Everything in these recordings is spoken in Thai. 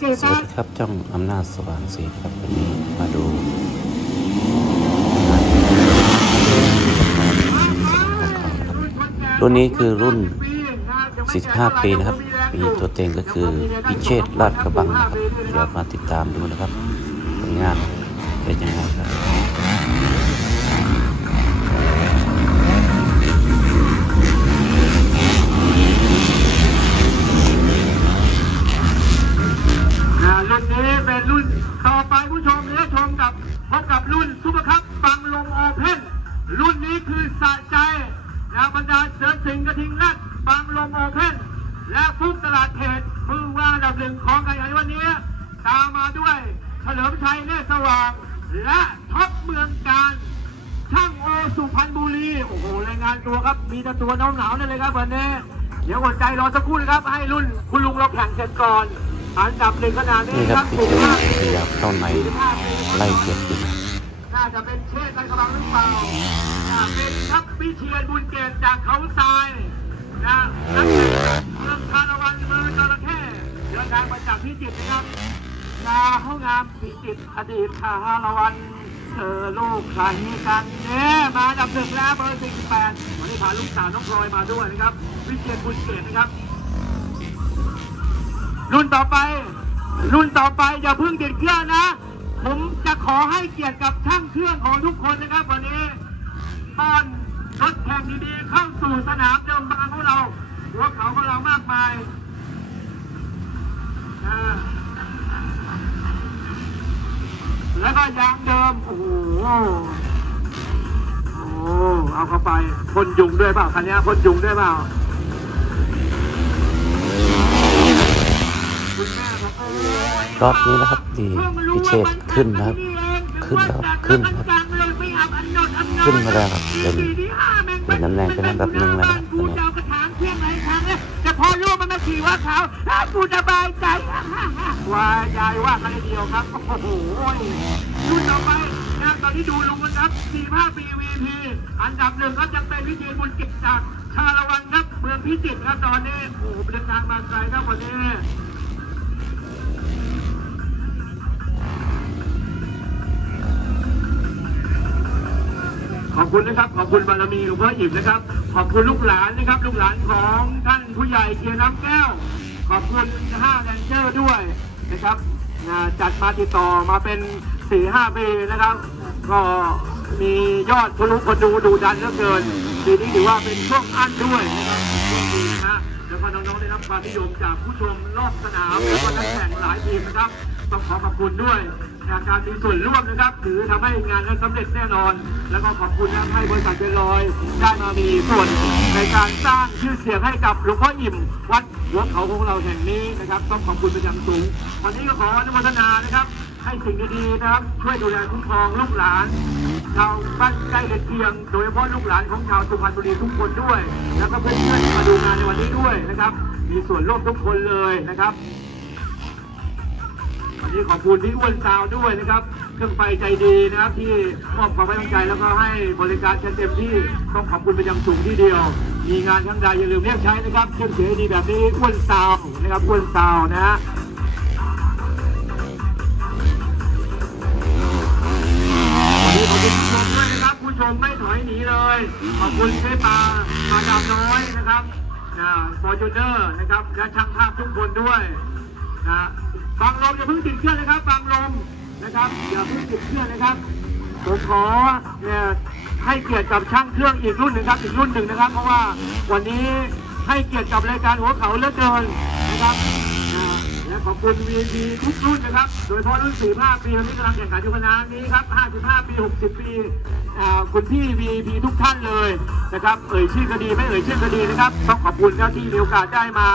เกสวัสตาดีครับช่องอำนาจสว่างศรีครับวันนี้มาดูรุ่นนี้คือรุ่น 45 ปีนะครับ มีตัวเต็งก็คือพิเชษฐ์ลาดกระบังนะครับ เดี๋ยวมาติดตามดูนะครับผลงานเป็น นนี้คือสะใจนะบรรดาเสือสิงห์กระทิงแรดบังลมโอเพ่นและฟุกตลาดเขตมือว่าอันดับหนึ่งของการแข่งขันวันนี้ ตามมาด้วยเฉลิมชัยเนตรสว่าง และท็อปเมืองการช่างโอสุพรรณบุรีโอ้โหรายงานตัวครับมีแต่ตัวหนาวหนาวนั่นเลยครับวันนี้เดี๋ยวอดใจรอสักครู่นะครับ ให้รุ่นคุณลุงเราแข่งเสร็จก่อนอันดับหนึ่งขนาดนี้นี่คครัรับบพิสูงเชษมากขยับเข้าในไล่เก็บอยู่ น่าจะเป็นเชษฐ์ไรกำลังหรือเปล่าน่าเป็นทัพพิเชียนบุญเกตจากเขาทรายนะนักเตะเมืองคารวันมือจระเข้เดินทางมาจากพิจิตรนะครับนาห้องงามพิจิตรอดีตคาฮารวันเธอลูกใครกันเนี่ยมาดับหนึ่งแล้วเบอร์สี่สิบแปดวันนี้พาลูกสาวน้องพลอยมาด้วยนะครับ วิเชียนบุญเกตนะครับ รุ่นต่อไป รุ่นต่อไปอย่าเพิ่งเด็ดเครื่องนะ ผมจะขอให้เกียรติกับช่างเครื่องของทุกคนนะครับวันนี้ป้อนรถแข่งดีๆเข้าสู่สนามเดิมบางของเราหัวเขาของเรามากมายแล้วก็ยางเดิม โอ้โหโอ้เอาเข้าไปพ่นยุงด้วยเปล่าคันนี้พ่นยุงด้วยเปล่า รอบนี้นะครับที่พิเชษขึ้นนะครับ ขึ้นแล้วขึ้นครับ ขึ้นมาแล้วครับเป็นเป็นตำแหน่งเป็นอันดับหนึ่งแล้วนะครับตอนนี้กูจะเอากระถางเพียงไหนทางเนี่ยจะพอรู้มันมาขี่ว่าเขาถ้ากูจะบายใจว่ายายว่ากันเลยเดียวครับ โอ้โหรุ่นต่อไปนะตอนนี้ดูลงกันครับ45ปี VP อันดับหนึ่งก็จะเป็นวิเชียรบุญกิจจากชาละวันครับเมืองพิจิตรครับตอนนี้ โอ้โหเดินทางมาไกลครับวันนี้ อบคุณนะครับ ขอบคุณบารมีหลวงพ่ออิ่มนะครับ ขอบคุณลูกหลานนะครับ ลูกหลานของท่านผู้ใหญ่เกียรติน้ำแก้ว ขอบคุณห้าแรนเจอร์ด้วยนะครับจัดมาติดต่อมาเป็นสี่ห้าปีนะครับ ก็มียอดทะลุคนดูดูดันเหลือเกินปีนี้ถือว่าเป็นช่วงอั้นด้วยนะครับดีนะฮะแล้วก็น้องๆได้รับความนิยมจากผู้ชมรอบสนามแล้วก็นักแข่งหลายทีมนะครับ ต้องขอขอบคุณด้วยจากการมีส่วนร่วมนะครับถือทำให้งานนั้นสำเร็จแน่นอน แล้วก็ขอบคุณนะให้บริษัทเจลอยได้มามีส่วนในการสร้างชื่อเสียงให้กับหลวงพ่ออิ่มวัดหัวเขาของเราแห่งนี้นะครับ ต้องขอบคุณเป็นอย่างสูงวันนี้ก็ขออนุโมทนานะครับ ให้สิ่งดีๆนะครับ ช่วยดูแลคุ้มครองลูกหลานชาวบ้านใกล้เคียง โดยเฉพาะลูกหลานของชาวสุพรรณบุรีทุกคนด้วย แล้วก็เพื่อนๆมาดูงานในวันนี้ด้วยนะครับ มีส่วนร่วมทุกคนเลยนะครับ วันนี้ขอบคุณพี่อ้วนซาวด้วยนะครับเครื่องไฟใจดีนะครับที่มอบความไว้วางใจแล้วก็ให้บริการเต็มที่ต้องขอบคุณเป็นอย่างสูงที่เดียว มีงานทั้งใดอย่าลืมเรียกใช้นะครับเครื่องเสียงดีแบบนี้อ้วนซาวนะครับอ้วนซาวนะฮะผู้ชมด้วยนะครับผู้ชมไม่ถอยหนีเลย ขอบคุณเชฟปาปาดามน้อยนะครับนะฟอร์จูเนอร์นะครับ และช่างภาพทุกคนด้วยนะ บางลมอย่าเพิ่งติดเครื่อนะครับบางลมนะครับอย่าเพิ่งติดเครื่อนะครับผมขอเนี่ยให้เกียรติกับช่างเครื่องอีกรุ่นหนึ่งครับอีกรุ่นหนึ่งนะครับ เพราะว่าวันนี้ให้เกียรติกับรายการหัวเขาเลือเกินนะครับและขอบคุณ VP ทุกรุ่นนะครับ โดยเฉพาะรุ่น 45 ปีที่กำลังแข่งขันอยู่ขณะนี้ครับ 55 ปี 60 ปีอ่าคุณพี่ VP ทุกท่านเลยนะครับ เอ่ยชื่อก็ดีไม่เอ่ยชื่อก็ดีนะครับ ต้องขอบคุณครับที่มีโอกาสได้มา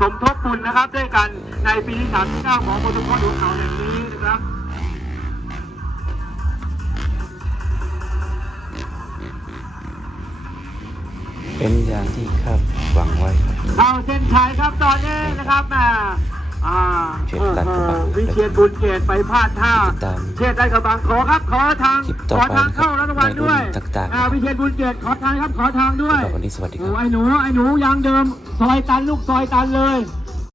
สมทบทุนนะครับด้วยกันในปีที่39ของโปรโตคอลหัวเขาแห่งนี้นะครับเป็นอย่างที่คาดหวังไว้ครับเข้าเส้นชัยครับตอนนี้นะครับแม่ อ่าเช็ดโอ้ลาดโหกระบังวิเชียนบุญเกตไปพลาดท่าติดตามเชษได้กระบังขอครับ ขอทางคลิปต่อขอไปทางเข้ารัฐบาลด้วยในรุ่นต่างๆอ่าวิเชียนบุญเกตขอทางครับขอทางด้วยสำหรับวันนี้สวัสดีคโอ้รับไอ้หนูไอ้หนูยางเดิมซอยตันลูกซอยตันเลย